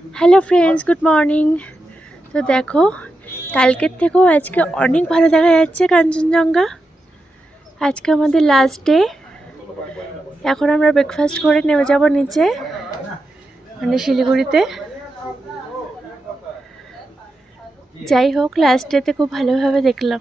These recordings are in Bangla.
হ্যালো ফ্রেন্ডস গুড মর্নিং তো দেখো, কালকের থেকেও আজকে অনেক ভালো দেখা যাচ্ছে কাঞ্চনজঙ্ঘা। আজকে আমাদের লাস্ট ডে এখন আমরা ব্রেকফাস্ট করে নেমে যাব নিচে মানে শিলিগুড়িতে। যাই হোক লাস্ট ডেতে খুব ভালোভাবে দেখলাম।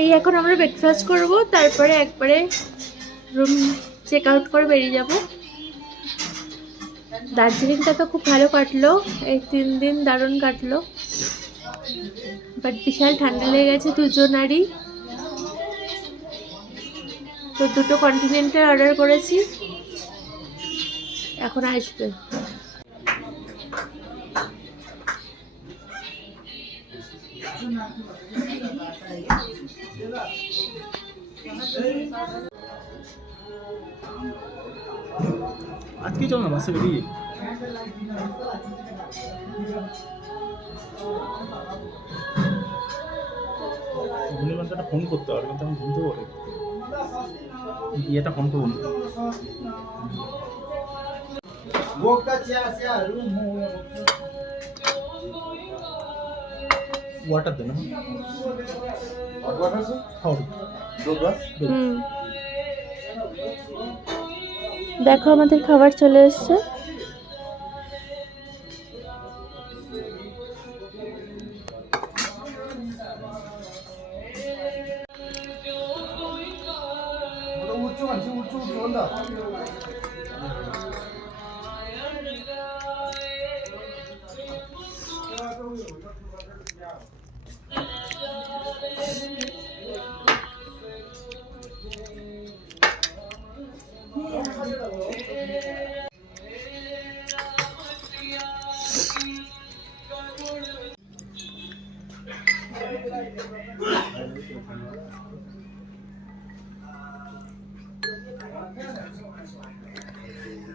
এই এখন আমরা ব্রেকফাস্ট করব, তারপরে একবারে রুম চেক আউট করে বেরিয়ে যাব। দার্জিলিংটা তো খুব ভালো কাটলো, এই তিন দিন দারুণ কাটলো। বাট বিশাল ঠান্ডা লেগে গেছে দুজনারই। তো দুটো কন্টিনেন্টাল অর্ডার করেছি। এখন আসবে। আজকে চল না বাসে বেরিয়ে ঘূর্ণিমানটা ফোন করতে পারবে কিন্তু আমি ঘুমতে পারে ইয়েটা ফোন করুন ওয়াটার দেন হট হুম। দেখো আমাদের খাবার চলে এসছে।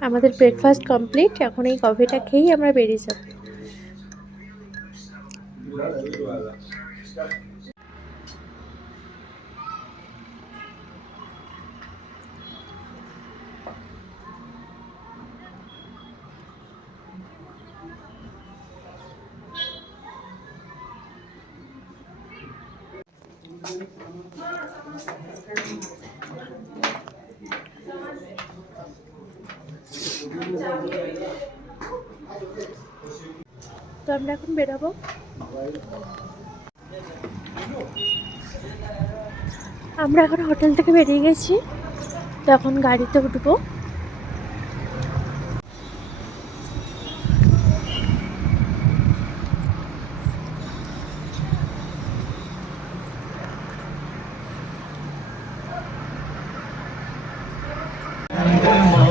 আমাদের ব্রেকফাস্ট কমপ্লিট এখন এই কফিটা খেয়েই আমরা বেরিয়ে যাব। তো আমরা এখন বেরোবো। আমরা এখন হোটেল থেকে বেরিয়ে গেছি। তো এখন গাড়িতে উঠবো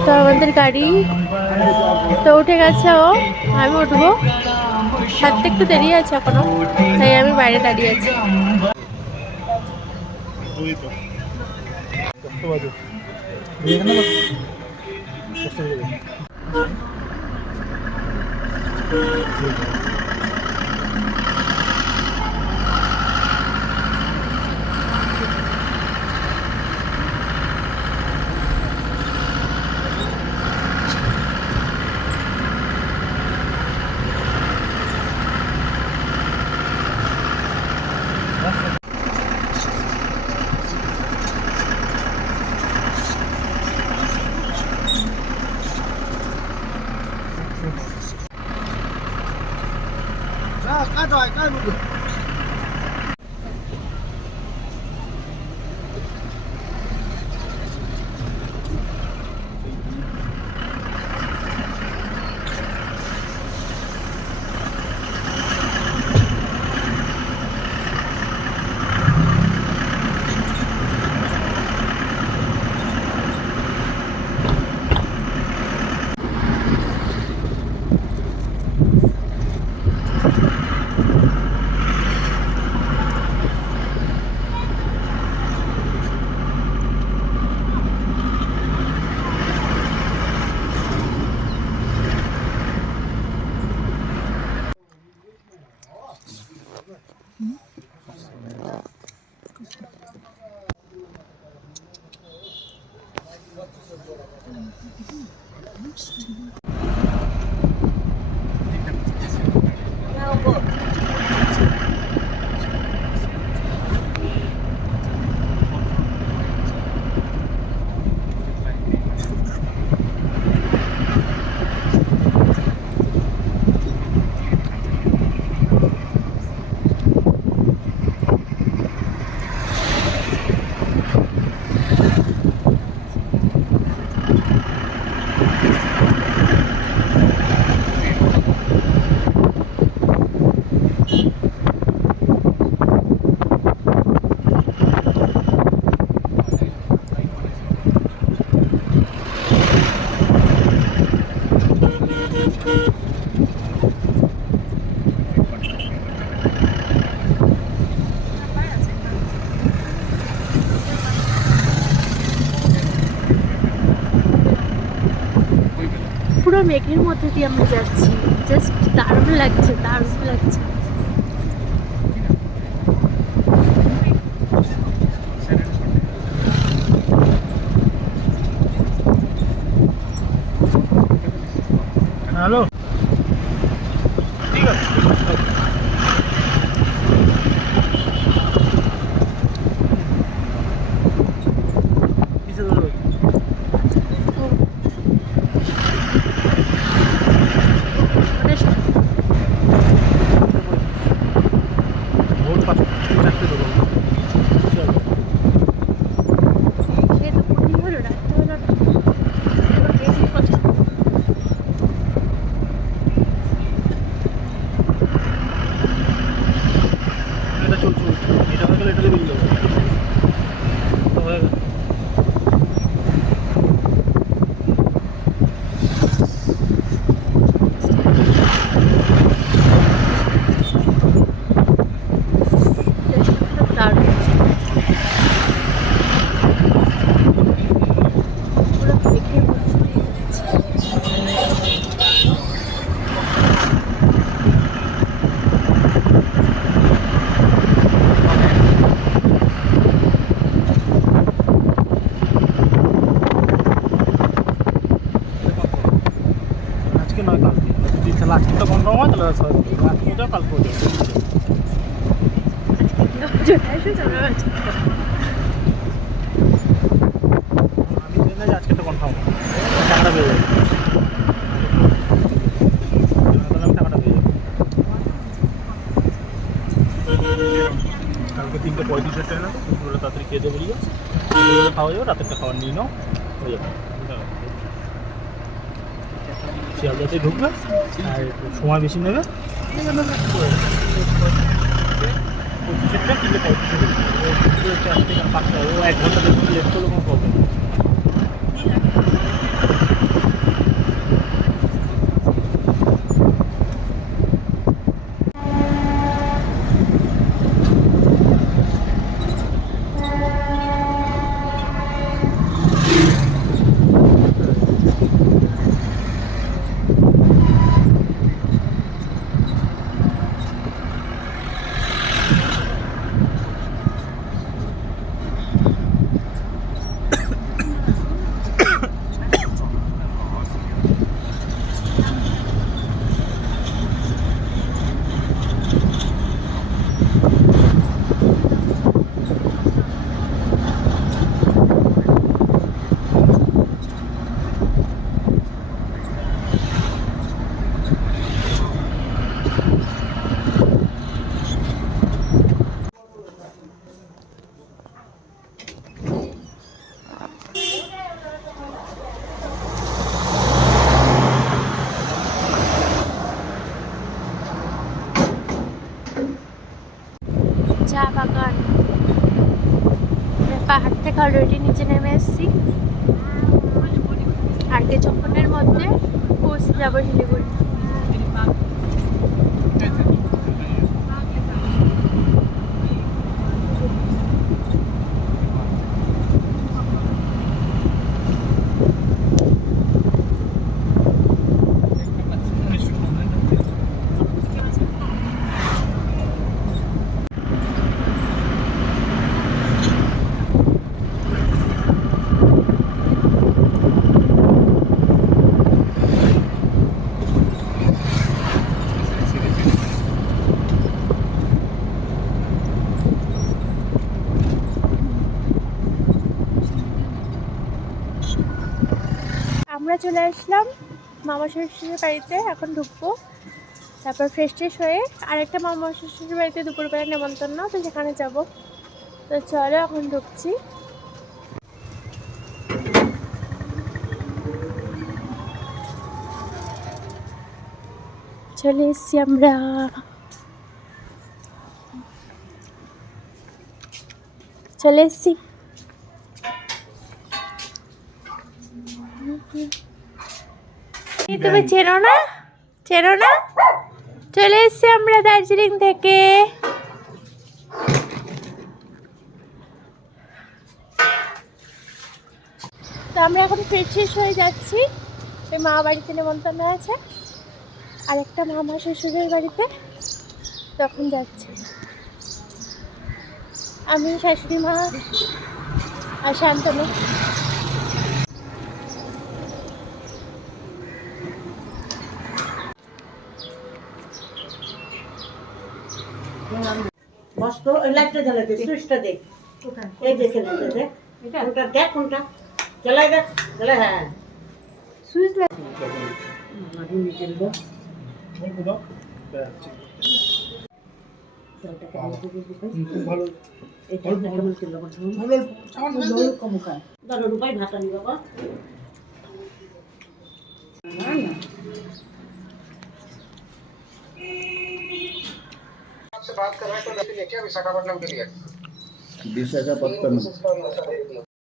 তো আমাদের গাড়ি। তো উঠে গেছে ও, আমি উঠবো। হাঁটতে একটু দেরি আছে এখনও, তাই আমি বাইরে দাঁড়িয়ে আছি। Thank তো। Rồi, ai giỏi. 是。মেঘের মধ্যে দিয়ে আমরা যাচ্ছি। জাস্ট দারুণ লাগছে দারুণ লাগছে হ্যালো ঠিক আছে কিসে ধরে মানে ভোর পাঁচটা চারটে দেবো চলো সে তো পুরী হলো রাখতে হলো না এবার বেশি কথা। এটা চলছে এটা হয়ে গেলে এটা দিয়ে বেরিয়ে যাব তো হয়ে গেল খুব দারুণ পুরো মেঘের মধ্যে দিয়ে যাচ্ছি। আজকে নয় কালকে তো কনফার্ম হয় তাহলে যাও কালকে আজকে তো কনফার্ম টাকাটা পেয়ে পেয়ে যাব কালকে তিনটে পঁয়ত্রিশের ট্রেন আছে তাড়াতাড়ি খেয়ে দেবো খাওয়া যাবে রাতেরটা খাবার নিয়ে নাও হয়ে যাবে শিয়ালদাতেই ঢুকবে আর সময় বেশি নেবে পঁচিশ চার থেকে পাঁচটা ও এক ঘণ্টা লেট করলে কোনো চা বাগান। পাহাড় থেকে অলরেডি নিচে নেমে এসেছি। আর কিছুক্ষণের মধ্যে পৌঁছে যাব শিলিগুড়ি। আমরা চলে আসলাম মামা শ্বশুরের বাড়িতে, এখন ঢুকবো। তারপর ফ্রেশ ট্রেশ হয়ে আরেকটা মামা শ্বশুরের বাড়িতে দুপুরবেলা নেমন্তন্ন, তো সেখানে যাব। তো চলো, এখন ঢুকছি। চলে এসছি আমরা। চলে এসছি। তুমি চেনো না? চেনো না? চলে এসছি আমরা দার্জিলিং থেকে। তো আমরা এখন ফ্রেশ শেষ হয়ে যাচ্ছি। ওই মা বাড়িতে নেমন্তন্ন আছে। আর একটা মামা শ্বশুরের বাড়িতে তখন যাচ্ছি। আমি শাশুড়ি মা আর শান্তনু। মস্ত ওই লাইটটা জ্বালাই দে সুইচটা দেখ এই দেখে দেখে কোনটা দেখ কোনটা। জ্বালাই দেখ জ্বালাই হ্যাঁ। সুইচ ভালো ধরো রূপাই ভাত আনি বাবা। से बात कर रहे हैं तो क्या विशाखापट्टनम के लिए? विशाखापट्टनम।